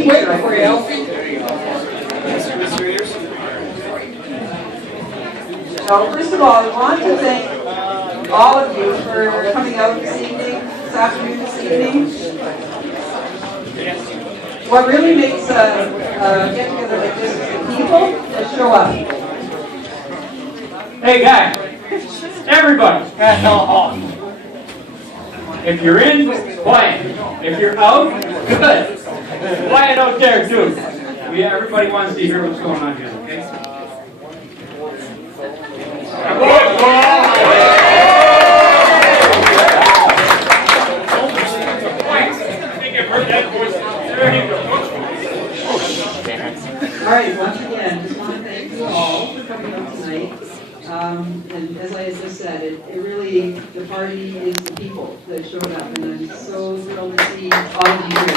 Wait for you. So first of all, I want to thank all of you for coming out this evening, this afternoon, this evening. What really makes a get-together like this is the people that show up. Hey guys, everybody, if you're in, quiet. If you're out, good. Quiet out there too. Everybody wants to hear what's going on here, okay? All right, once again, just want to thank you all for coming out tonight. And as I just said, it really, the party is the people that showed up, and I'm so thrilled to see all of you here.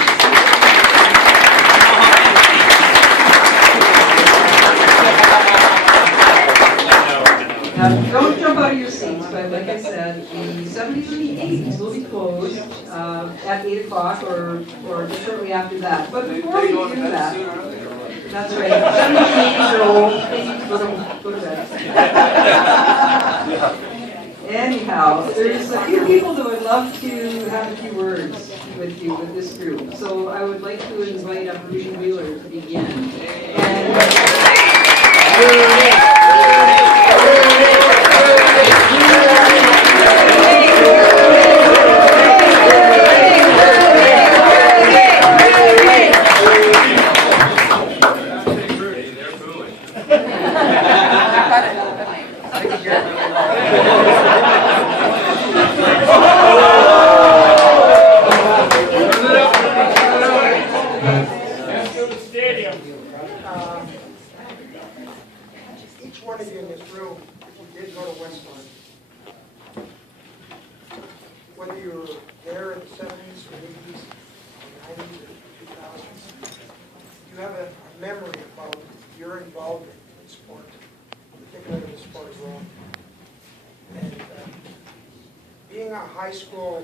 Don't jump out of your seats, but like I said, the 7380s will be closed at 8 o'clock or just shortly after that. But before we do that, that's right, 7380s go to bed. Anyhow, there's a few people that would love to have a few words with you, with this group. So I would like to invite up Rudy Wieler to begin. Each one of you in this room, if you did go to Westmont, whether you were there in the 70s or 80s, or 90s or 2000s, you have a memory about your involvement in sport, particularly the sport of rowing. And being a high school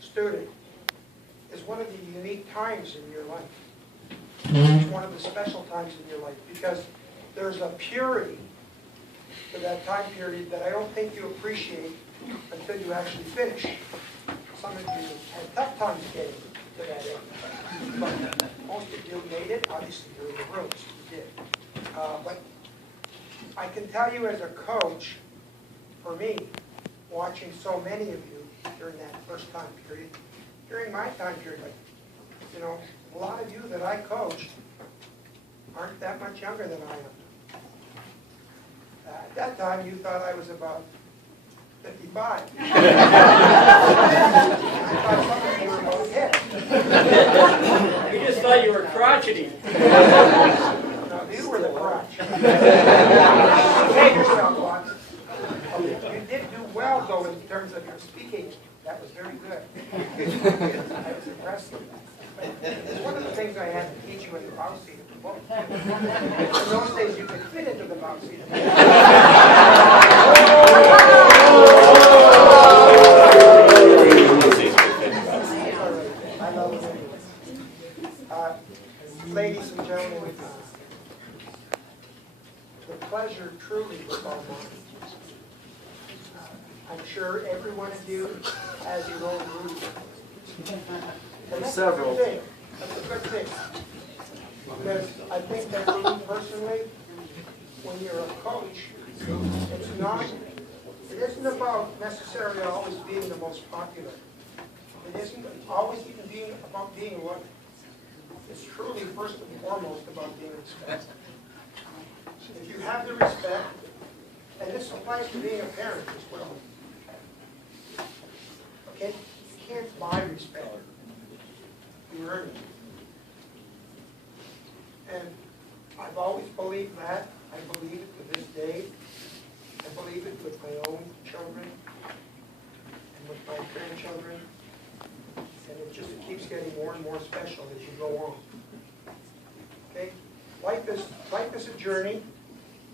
student is one of the unique times in your life. It's one of the special times in your life because there's a purity to that time period that I don't think you appreciate until you actually finish. Some of you had tough times getting to that end. But most of you made it. Obviously, you're in the rooms. You did. But I can tell you as a coach, for me, watching so many of you during that first time period, during my time period, like, you know, a lot of you that I coached aren't that much younger than I am. At that time, you thought I was about 55. I thought some of you were about 10. We just thought you were crotchety. No, you were the crotch. Behave yourself, Wachs. You did do well, though, in terms of your speaking. That was very good. I was impressed. It's one of the things I had to teach you in the bow seat of the boat. In those days, you could fit into the bow seat. I love it. Ladies and gentlemen, the pleasure truly was all mine. I'm sure every one of you has your own roots. Several. That's a good thing. Because I think that me personally, when you're a coach, it isn't about necessarily always being the most popular. It isn't always even about being loved. It's truly first and foremost about being respected. If you have the respect, and this applies to being a parent as well. Okay? You can't buy respect. You earn it. And I've always believed that. I believe it to this day. I believe it with my own children and with my grandchildren. And it just keeps getting more and more special as you go on. Okay? Life is a journey.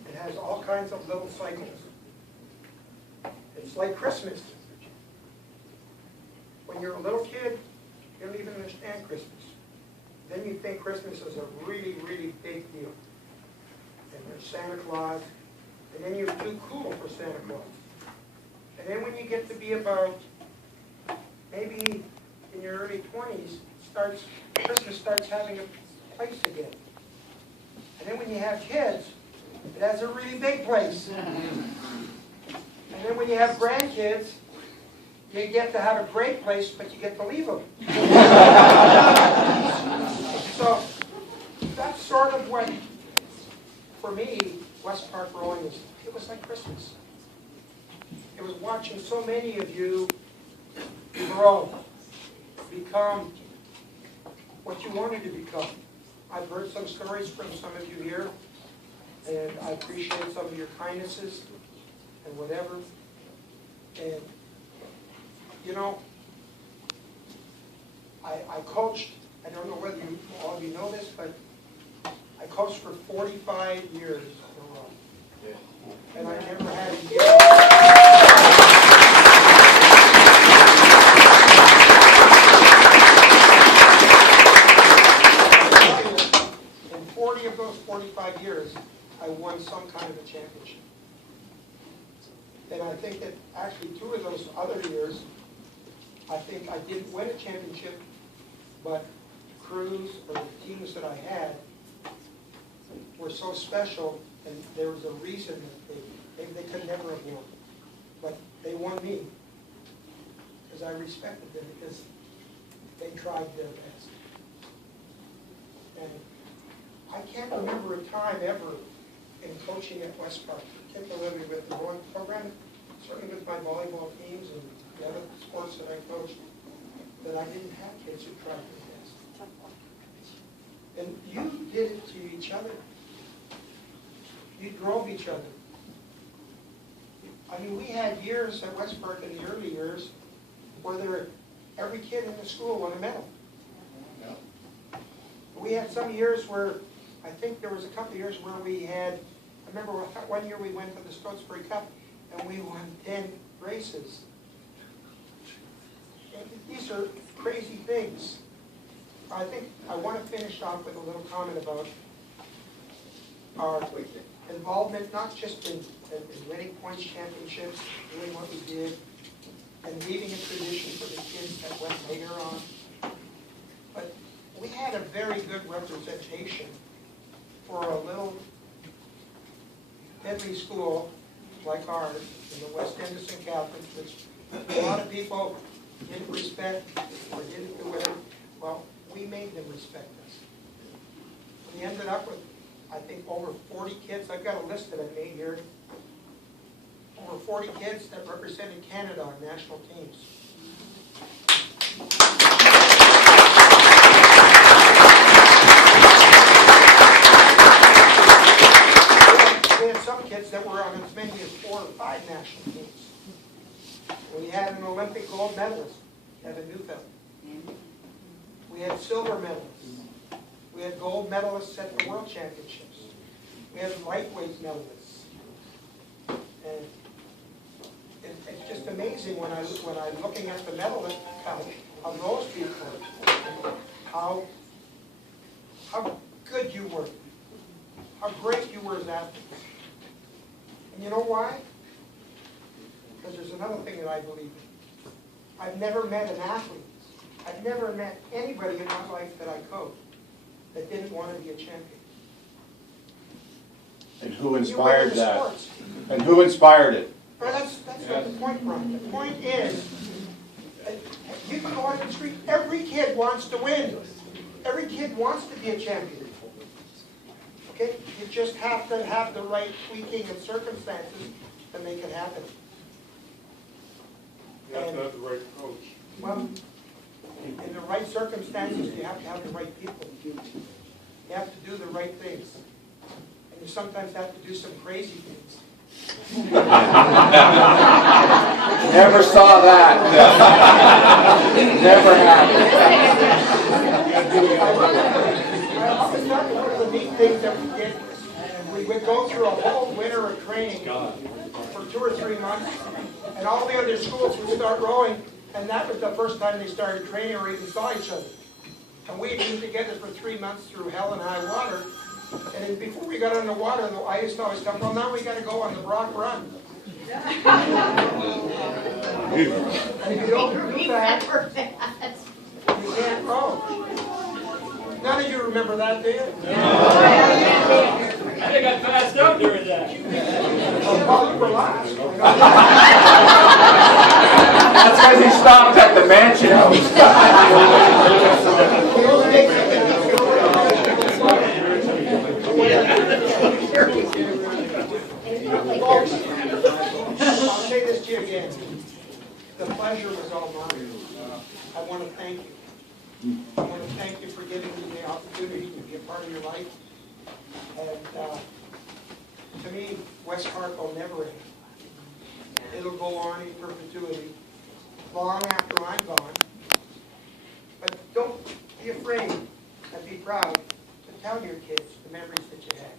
It has all kinds of little cycles. It's like Christmas. When you're a little kid, you don't even understand Christmas. then you think Christmas is a really, really big deal. And there's Santa Claus, and then you're too cool for Santa Claus. And then when you get to be about, maybe in your early 20s, Christmas starts having a place again. And then when you have kids, it has a really big place. And then when you have grandkids, you get to have a great place, but you get to leave them. So that's sort of what, for me, West Park rowing is. It was like Christmas. It was watching so many of you grow, become what you wanted to become. I've heard some stories from some of you here, and I appreciate some of your kindnesses and whatever. And, you know, I coached, I don't know whether all of you know this, but I coached for 45 years in a row. And I never had a year. In 40 of those 45 years, I won some kind of a championship. And I think that actually 2 of those other years, I think I didn't win a championship, but the crews or the teams that I had were so special, and there was a reason that they could never have won. But they won me, because I respected them, because they tried their best. And I can't remember a time ever in coaching at West Park, particularly with the rowing program, certainly with my volleyball teams and the other sports that I coached, that I didn't have kids who tried their best. And you did it to each other. You drove each other. I mean, we had years at West Park in the early years where every kid in the school won a medal. We had some years where, I think there was a couple of years where we had, I remember one year we went to the Stotesbury Cup and we won 10 races. And these are crazy things. I think I want to finish off with a little comment about our involvement, not just in winning points championships, doing what we did, and leaving a tradition for the kids that went later on. But we had a very good representation for a little Henley school like ours in the West End of St. Catharines, which a lot of people didn't respect or didn't do whatever. Well, we made them respect us. We ended up with, I think, over 40 kids. I've got a list that I made here. Over 40 kids that represented Canada on national teams. We had some kids that were on as many as 4 or 5 national teams. We had an Olympic gold medalist, Evan Neufeld. We had silver medalists. We had gold medalists at the World Championships. We had lightweight medalists. And it's just amazing when I'm looking at the medalist count of those people, how good you were, how great you were as athletes. And you know why? Because there's another thing that I believe in. I've never met an athlete, I've never met anybody in my life that I coached that didn't want to be a champion. And who inspired that? Sports. And who inspired it? Well, that's not the point, Brian. The point is, you can go on the street, every kid wants to win. Every kid wants to be a champion. Okay? You just have to have the right tweaking of circumstances to make it happen. You have to have the right coach. Well, in the right circumstances, you have to have the right people. You have to do the right things. And you sometimes have to do some crazy things. Never saw that. Never happened. One of the neat things that we did, we would go through a whole winter of training for 2 or 3 months, and all the other schools would start rowing, and that was the first time they started training or even saw each other. And we'd been together for 3 months through hell and high water. And then before we got on the water, I used to always tell him, well, now we got to go on the Brock Run. And if you don't do that, you can't row. None of you remember that, do you? I think I passed out during that. Well, you were last. That's because he stopped at the mansion house. Folks, I'll say this to you again. The pleasure was all mine. I want to thank you. I want to thank you for giving me the opportunity to be a part of your life. And to me, West Park will never end. It'll go on in perpetuity, long after I'm gone. But don't be afraid and be proud to tell your kids the memories that you had.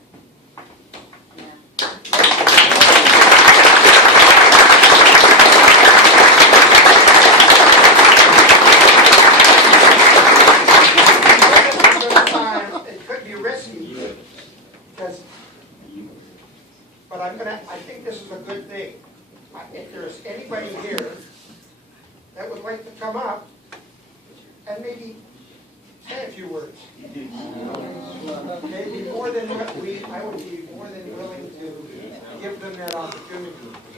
It could be risky, but I think this is a good thing. If there's anybody here that would like to come up and maybe say a few words. Okay, I would be more than willing to give them that opportunity.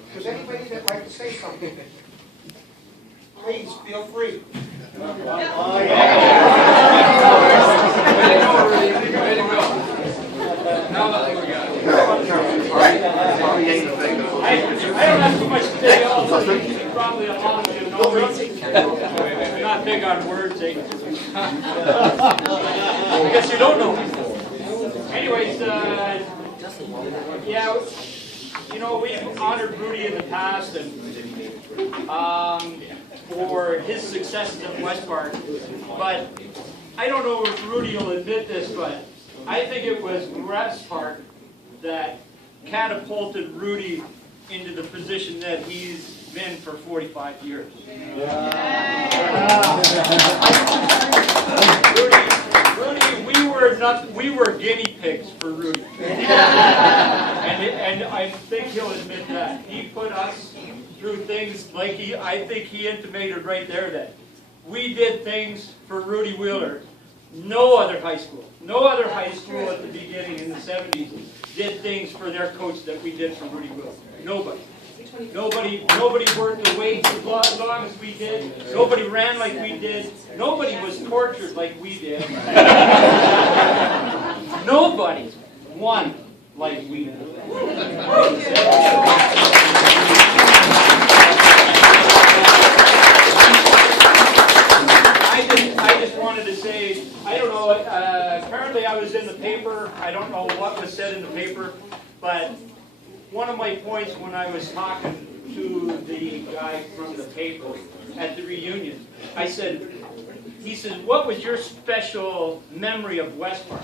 If there's anybody that'd like to say something, please feel free. I don't have too much to say. Probably a lot of you know me. I'm not big on words, eh? I guess you don't know me. Anyways, yeah, you know, we've honored Rudy in the past and for his successes at West Park, but I don't know if Rudy will admit this, but I think it was West Park that catapulted Rudy into the position that he's been for 45 years. Rudy, we were guinea pigs for Rudy. And I think he'll admit that. He put us through things like I think he intimated right there that we did things for Rudy Wieler. No other high school at the beginning in the 70s did things for their coach that we did for Rudy Wieler. Nobody worked the weights as long as we did. Nobody ran like we did. Nobody was tortured like we did. Nobody won like we did. I just wanted to say, I don't know, apparently I was in the paper. I don't know what was said in the paper, but one of my points when I was talking to the guy from the paper at the reunion, he said, what was your special memory of West Park?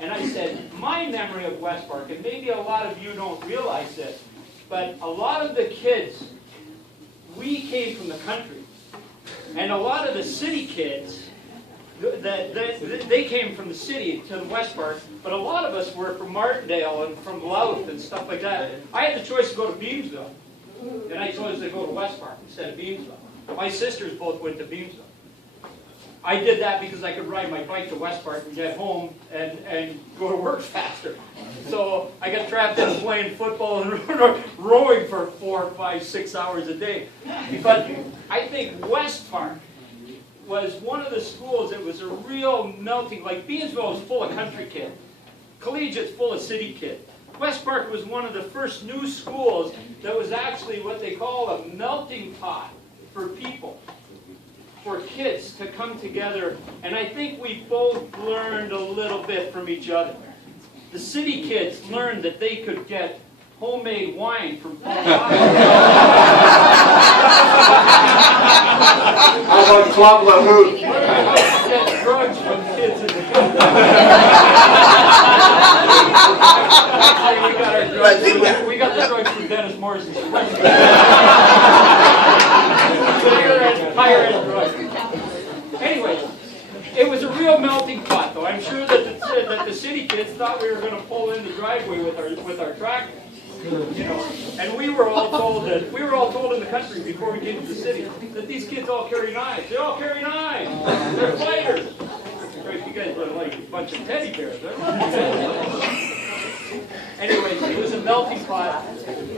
And I said, my memory of West Park, and maybe a lot of you don't realize this, but a lot of the kids, we came from the country. And a lot of the city kids, they came from the city to the West Park, but a lot of us were from Martindale and from Louth and stuff like that. I had the choice to go to Beamsville, and I chose to go to West Park instead of Beamsville. My sisters both went to Beamsville. I did that because I could ride my bike to West Park and get home and go to work faster. So I got trapped in playing football and rowing for 4, 5, 6 hours a day. But I think West Park was one of the schools that was a real melting, like Beamsville was full of country kids. Collegiate's full of city kids. West Park was one of the first new schools that was actually what they call a melting pot for people, for kids to come together. And I think we both learned a little bit from each other. The city kids learned that they could get homemade wine from How about Club LaHoot? Get drugs from kids in the we got the drugs from Dennis Morrison. So you're at higher end drugs. Anyway, it was a real not, though. I'm sure that the city kids thought we were going to pull in the driveway with our tractor. You know, and we were all told in the country before we came to the city that these kids all carry knives. They all carry knives. They're fighters. Right, you guys are like a bunch of teddy bears. Anyways, it was a melting pot.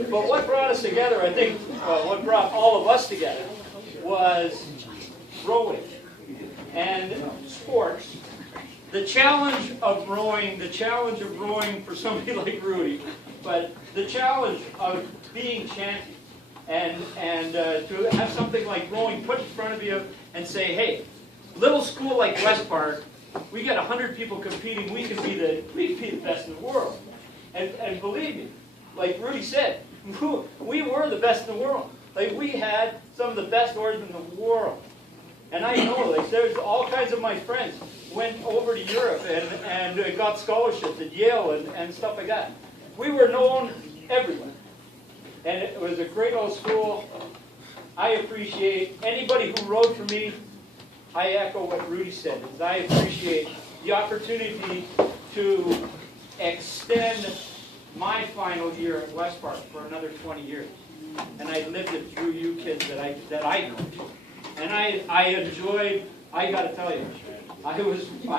But what brought us together, I think, what brought all of us together was rowing and sports. The challenge of rowing for somebody like Rudy, but the challenge of being champion and to have something like rowing put in front of you and say, hey, little school like West Park, we got 100 people competing, we can be the best in the world. And believe me, like Rudy said, we were the best in the world. Like we had some of the best oars in the world. And I know, like there's all kinds of my friends went over to Europe and got scholarships at Yale and stuff like that. We were known everywhere. And it was a great old school. I appreciate anybody who rode for me. I echo what Rudy said, is I appreciate the opportunity to extend my final year at West Park for another 20 years. And I lived it through you kids that I know. And I enjoyed, I got to tell you, I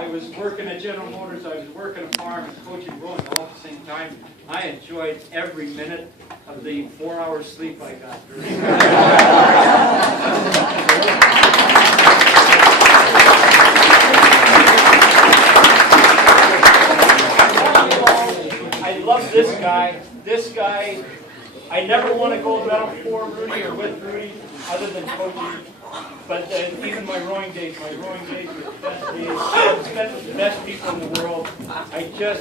was working at General Motors, I was working a farm and coaching rowing all at the same time. I enjoyed every minute of the 4 hours sleep I got. I love this guy. This guy, I never won a gold medal for Rudy or with Rudy, other than coaching. But even my rowing days were the best days. I spent with the best people in the world. I can't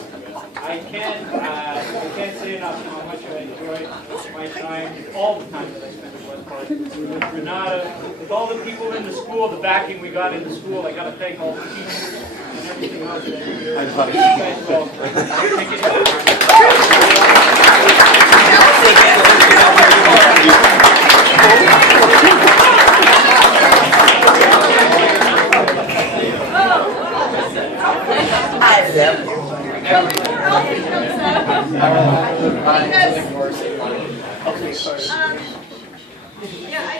say enough how much I enjoyed my time, all the time that I spent at West Park. With Renata, with all the people in the school, the backing we got in the school. I got to thank all the teachers and everything else that we do. You guys all. Thank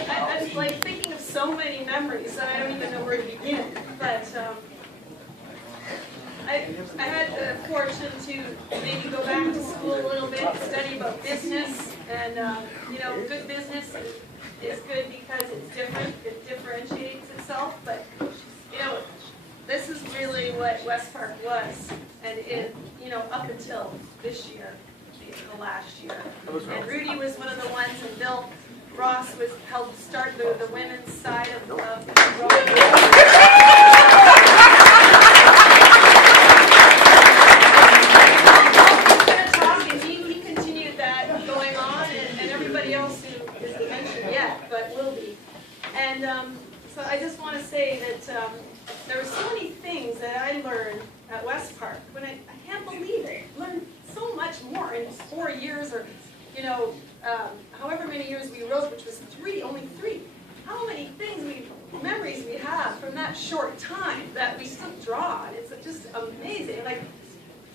I was like thinking of so many memories that I don't even know where to begin. But I had the fortune to maybe go back to school a little bit, study about business, and you know, good business is good because it's different, it differentiates itself. But you know, this is really what West Park was, and it, you know, up until this year, the last year. And Rudy was one of the ones, and Bill Ross helped start the women's side of the rowing. He continued that going on, and everybody else who isn't mentioned yet, but will be. And so I just want to say that there were so many things that I learned at West Park. When I can't believe it. Learned so much more in 4 years, or you know, however many years we rode, which was only three. How many memories we have from that short time that we still draw. And it's just amazing. Like,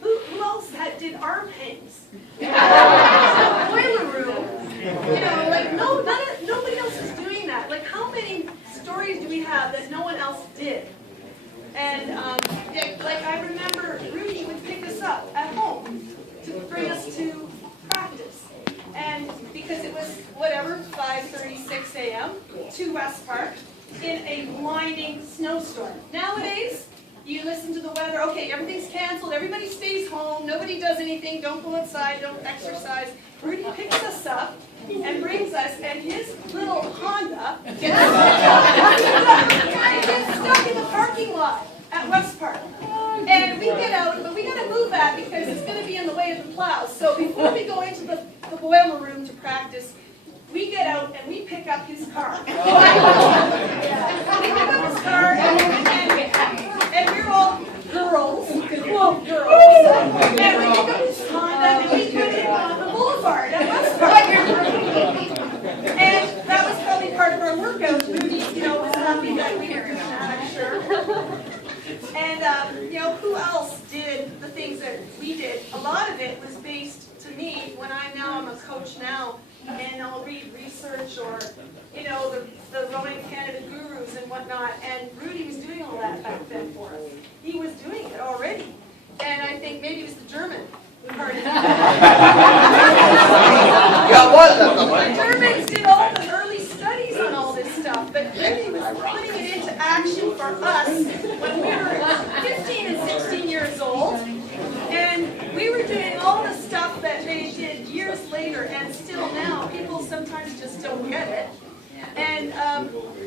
who else did arm hangs? Boiler room. You know, like nobody else is doing that. Like, how many stories do we have that no one else did? And like I remember Rudy would pick us up at home to bring us to practice. And because it was whatever, 5:30, 6 a.m. to West Park in a blinding snowstorm. Nowadays, you listen to the weather, okay, everything's canceled, everybody stays home, nobody does anything, don't go outside, don't exercise. Rudy picks us up and brings us, and his little Honda gets stuck in the parking lot at West Park. And we get out, but we got to move that because it's going to be in the way of the plows. So before we go into the boiler room to practice, we get out and we pick up his car. We pick up his car, and we're all girls, quote girls. And we pick up his Honda and we put it on the boulevard at West Park. And that was probably part of our workout. Rudy, you know, was happy that we were doing that, I'm sure. And, you know, who else did the things that we did. A lot of it was based, to me, when I'm a coach now, and I'll read research or, you know, the Rowing Canada gurus and whatnot, and Rudy was doing all that back then for us. He was doing it already. And I think maybe it was the German part of it. The Germans did all the early studies on all this stuff, but Rudy was putting it into action for us when we were 15 and 16 years old. And we were doing all the stuff that they did years later, and still now, people sometimes just don't get it. And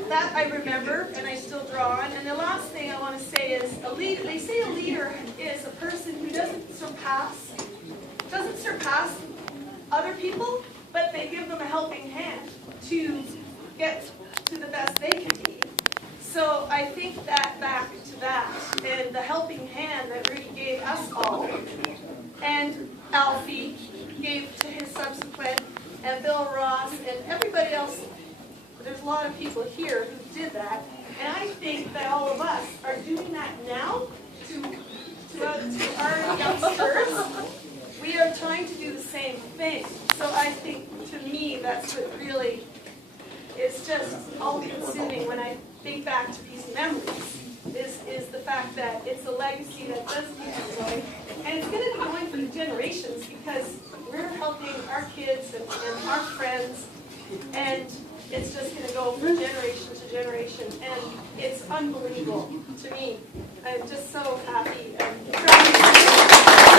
that I remember, and I still draw on. And the last thing I want to say is, they say a leader is a person who doesn't surpass other people, but they give them a helping hand to get to the best they can be. So I think that back to that, and the helping hand that Rudy gave us all, and Alfie gave to his subsequent, and Bill Ross, and everybody else. There's a lot of people here who did that, and I think that all of us are doing that now to our youngsters. We are trying to do the same thing. So I think, to me, that's what really is just all-consuming when I think back to these memories, is the fact that it's a legacy that does keep going, and it's going to be going for the generations, because we're helping our kids and our friends, and it's just going to go from generation to generation, and it's unbelievable to me. I'm just so happy and proud.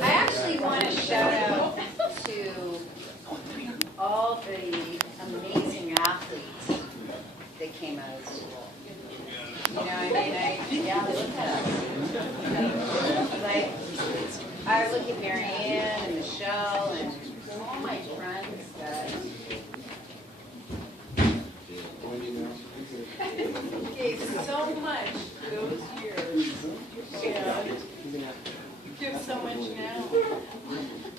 I actually want to shout out to all the amazing athletes that came out of school. You know, I mean, yeah, look at us. Like, I look at Marianne and Michelle and all my friends that gave so much those years. And give so much now.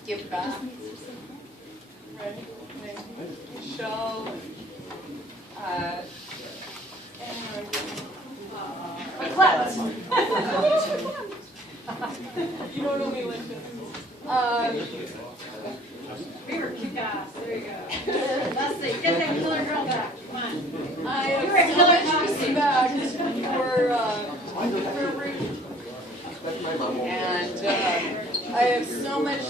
Give back. Right? Like Michelle. Claps. You don't know me like this. We were kick ass. There you go. Let's see. Get that killer girl back. Come on. I have so much respect for Rudy. And I have so much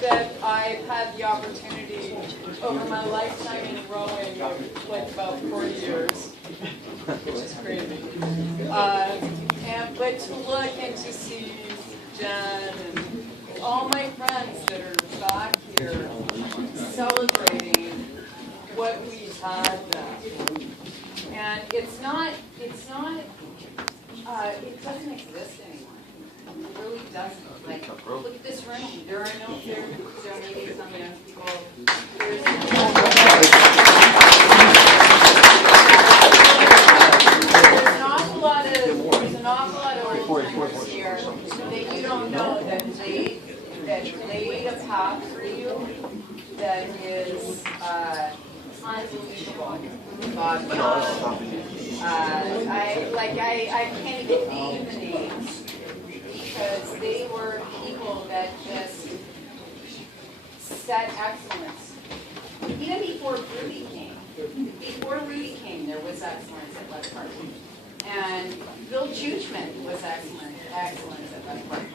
that I've had the opportunity over my lifetime in rowing of like about 40 years, which is crazy. But to look and to see Jen and all my friends that are back here celebrating what we had then. And it doesn't exist anymore. It really doesn't. Like, look at this room. There are no, there may be some young people. There's an awful lot of old timers here that you don't know that laid a path for you that is unbelievable. I can't even name the names because they were people that just set excellence. Even before Rudy came. Before Rudy came, there was excellence at Left Park. And Bill Juchman was excellence at Left Park.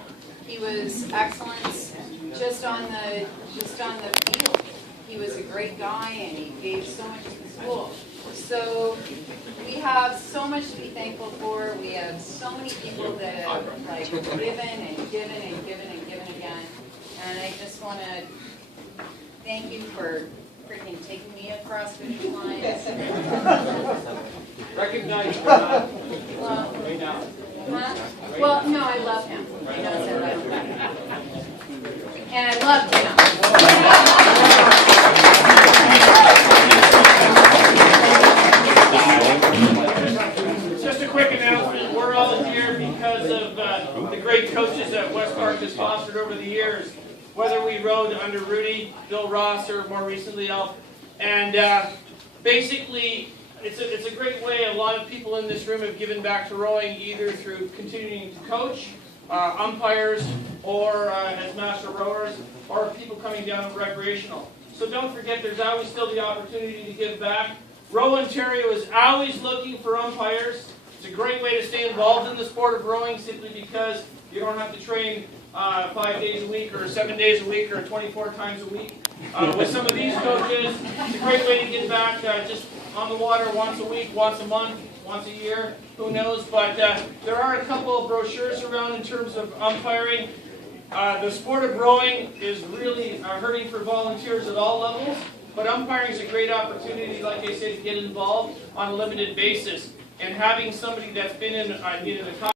He was excellence just on the field. He was a great guy and he gave so much to the school. So we have so much to be thankful for. We have so many people that have like given and given and given and given again. And I just want to thank you for freaking taking me across finish lines. Recognize or not? Right now. Huh? Well, no, I love him. He knows that I love him. And I love Just a quick announcement. We're all here because of the great coaches that West Park has fostered over the years, whether we rowed under Rudy, Bill Ross, or more recently Alf. And basically, it's a great way. A lot of people in this room have given back to rowing, either through continuing to coach, umpires, or as master rowers, or people coming down with recreational. So don't forget, there's always still the opportunity to give back. Row Ontario is always looking for umpires. It's a great way to stay involved in the sport of rowing, simply because you don't have to train 5 days a week, or 7 days a week, or 24 times a week. With some of these coaches, it's a great way to get back just on the water once a week, once a month, once a year, who knows. But there are a couple of brochures around in terms of umpiring. The sport of rowing is really hurting for volunteers at all levels, but umpiring is a great opportunity, like I said, to get involved on a limited basis. And having somebody that's been in a